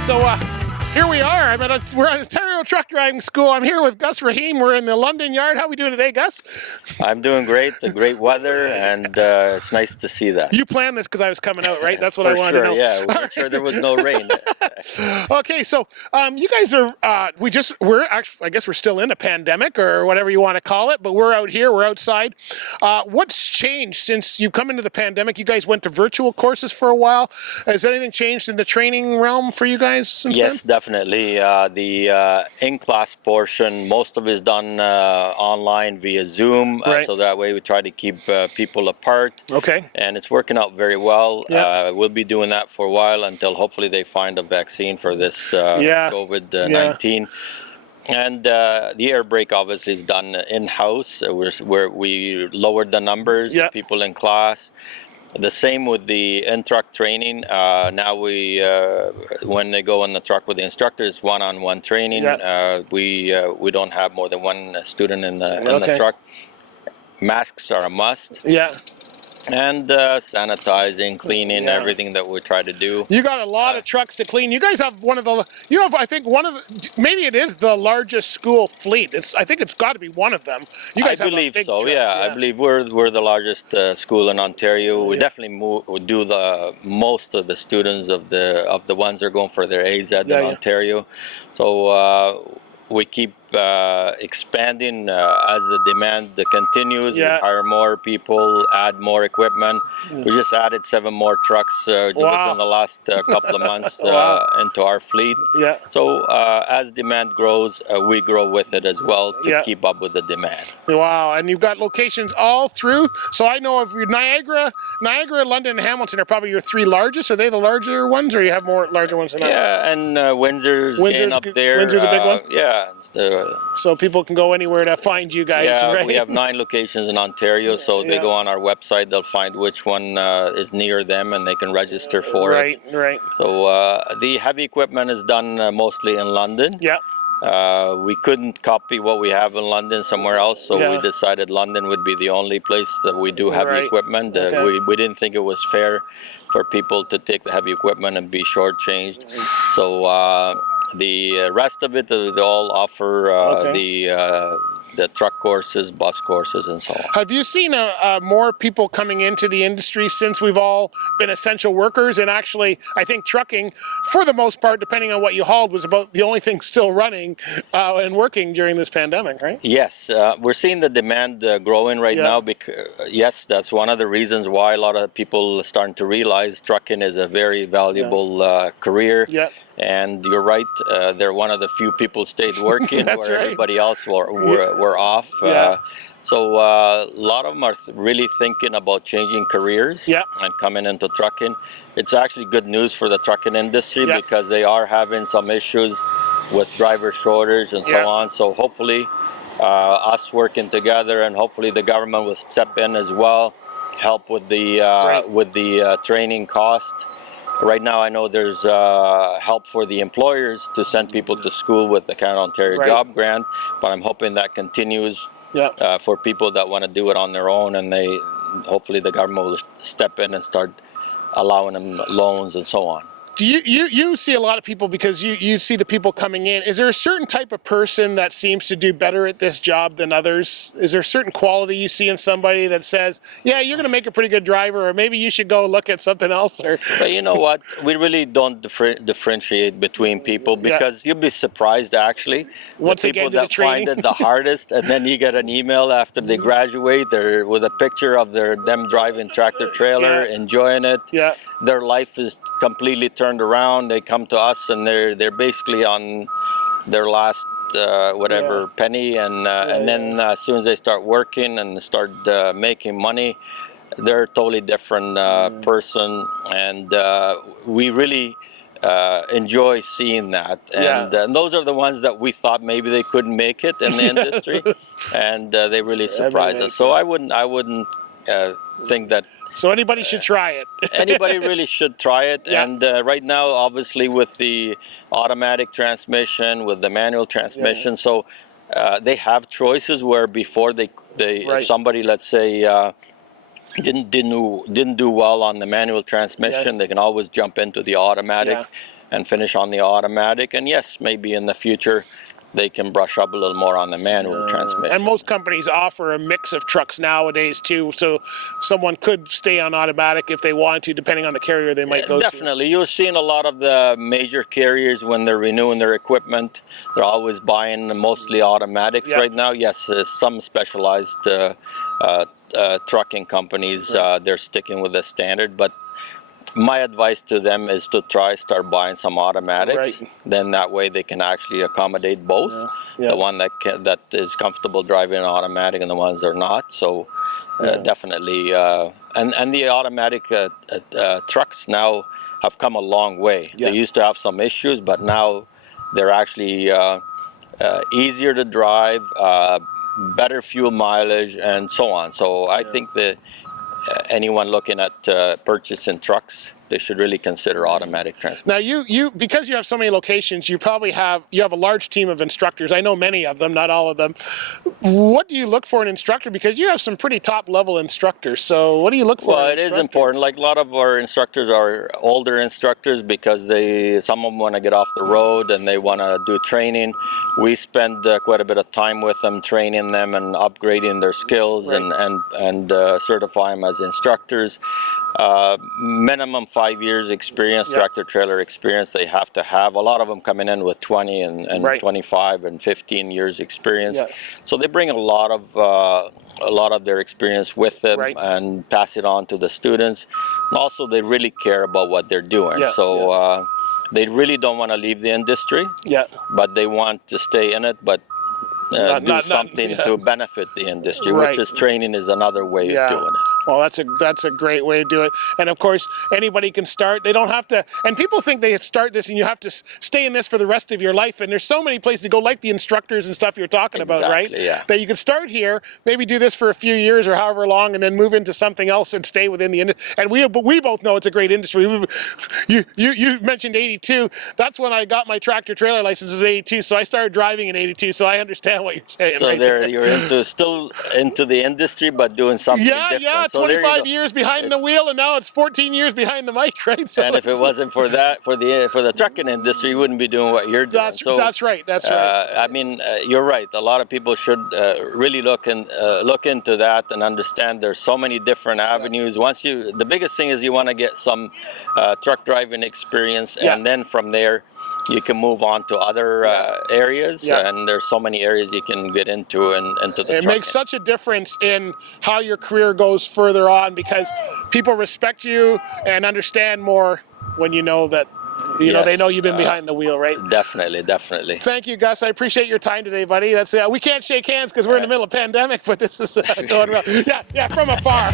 So here we are. We're at Ontario Truck Driving School. I'm here with Gus Rahim. We're in the London Yard. How are we doing today, Gus? I'm doing great. The great weather, and it's nice to see that. You planned this because I was coming out, right? That's what I wanted to know. Yeah. We made sure there was no rain. Okay, so you guys are we're actually, I guess we're still in a pandemic or whatever you want to call it, but we're out here, we're outside. What's changed since you come into the pandemic? You guys went to virtual courses for a while. Has anything changed in the training realm for you guys since then? Yes, definitely. The in-class portion, most of it is done online via Zoom, Right. so that way we try to keep people apart. Okay. And it's working out very well. Yeah. We'll be doing that for a while until hopefully they find a vaccine for this COVID-19. And the air brake obviously is done in-house, where we lowered the numbers of people in class. The same with the in-truck training. Now when they go in the truck with the instructors, one-on-one training. We don't have more than one student in the truck. Masks are a must. Yeah. And sanitizing, cleaning, everything that we try to do. You got a lot of trucks to clean. You guys have I think maybe it is the largest school fleet. I think it's got to be one of them. You guys I believe big so. trucks, Yeah, I believe we're the largest school in Ontario. We definitely do the most of the students of the ones that are going for their AZ in Ontario. So we keep expanding as the demand continues. We hire more people, add more equipment. We just added 7 more trucks just in the last couple of months into our fleet. Yeah. So as demand grows, we grow with it as well to keep up with the demand. Wow, and you've got locations all through. So I know of Niagara, London, and Hamilton are probably your 3 largest. Are they the larger ones, or you have more larger ones than that? Yeah, and Windsor's up there. Windsor's a big one? Yeah. So people can go anywhere to find you guys, right? We have 9 locations in Ontario, so they go on our website, they'll find which one is near them, and they can register for it. Right. So the heavy equipment is done mostly in London. Yeah. We couldn't copy what we have in London somewhere else, so we decided London would be the only place that we do heavy equipment. We didn't think it was fair for people to take the heavy equipment and be shortchanged. So the rest of it, they all offer the truck courses, bus courses, and so on. Have you seen more people coming into the industry since we've all been essential workers? And actually, I think trucking, for the most part, depending on what you hauled, was about the only thing still running and working during this pandemic, right? Yes, we're seeing the demand growing right now. Yes, that's one of the reasons why a lot of people are starting to realize trucking is a very valuable career. Yeah. And you're right, they're one of the few people stayed working where everybody else were off. So a lot of them are really thinking about changing careers and coming into trucking. It's actually good news for the trucking industry because they are having some issues with driver shortage and so on. So hopefully us working together, and hopefully the government will step in as well, help with the training cost. Right now, I know there's help for the employers to send people to school with the Canada Ontario Job Grant, but I'm hoping that continues for people that want to do it on their own, and hopefully the government will step in and start allowing them loans and so on. Do you see a lot of people, because you see the people coming in? Is there a certain type of person that seems to do better at this job than others? Is there a certain quality you see in somebody that says, yeah, you're going to make a pretty good driver, or maybe you should go look at something else? But you know what? We really don't differentiate between people, because you'll be surprised actually. Once the people that find it the hardest, and then you get an email after they graduate, they're with a picture of them driving tractor trailer, enjoying it. Yeah. Their life is completely turned around. They come to us and they're basically on their last penny, and then as soon as they start working and start making money, they're a totally different person, and we really enjoy seeing that. And those are the ones that we thought maybe they couldn't make it in the industry, and they really surprised us. So I wouldn't think that. So anybody should try it. Anybody really should try it. And right now, obviously, with the automatic transmission, with the manual transmission, so they have choices where before if somebody, let's say, didn't do well on the manual transmission, they can always jump into the automatic. and finish on the automatic. And yes, maybe in the future they can brush up a little more on the manual transmission. And most companies offer a mix of trucks nowadays too, so someone could stay on automatic if they wanted to, depending on the carrier they might go Definitely. You're seeing a lot of the major carriers when they're renewing their equipment, they're always buying mostly automatics right now. Yes, some specialized trucking companies, they're sticking with the standard, but my advice to them is to start buying some automatics. Then that way they can actually accommodate both. The one that is comfortable driving an automatic and the ones that are not. So definitely, and the automatic trucks now have come a long way. They used to have some issues, but now they're actually easier to drive, better fuel mileage, and so on. So I think that anyone looking at purchasing trucks, they should really consider automatic transmission. Now you because you have so many locations, you probably have a large team of instructors. I know many of them, not all of them. What do you look for in an instructor? Because you have some pretty top level instructors. So what do you look for? Well, it is important. Like a lot of our instructors are older instructors because some of them want to get off the road and they want to do training. We spend quite a bit of time with them, training them and upgrading their skills and certify them as instructors. Minimum 5 years experience, tractor trailer experience they have to have. A lot of them coming in with 20 and 25 and 15 years experience. So they bring a lot of their experience with them and pass it on to the students. And also they really care about what they're doing. So they really don't want to leave the industry, but they want to stay in it, but do something to benefit the industry, which is training is another way of doing it. Well, that's a great way to do it. And of course, anybody can start. They don't have to, and people think they start this and you have to stay in this for the rest of your life. And there's so many places to go, like the instructors and stuff you're talking about, right? That you can start here, maybe do this for a few years or however long, and then move into something else and stay within the industry. And we both know it's a great industry. You mentioned 82. That's when I got my tractor trailer license, was 82. So I started driving in 82. So I understand what you're saying. So you're still into the industry, but doing something different. Yeah, So 25 years behind the wheel, and now it's 14 years behind the mic, right? So and if it wasn't for that, for the trucking industry, you wouldn't be doing what you're doing. That's right. I mean, you're right. A lot of people should really look into that and understand there's so many different avenues. The biggest thing is you want to get some truck driving experience, and then from there, you can move on to other areas, and there's so many areas you can get into the trucking. It makes such a difference in how your career goes further on, because people respect you and understand more when you know that they know you've been behind the wheel, right? Definitely. Thank you, Gus. I appreciate your time today, buddy. That's we can't shake hands because we're in the middle of a pandemic, but this is going well. Yeah, from afar.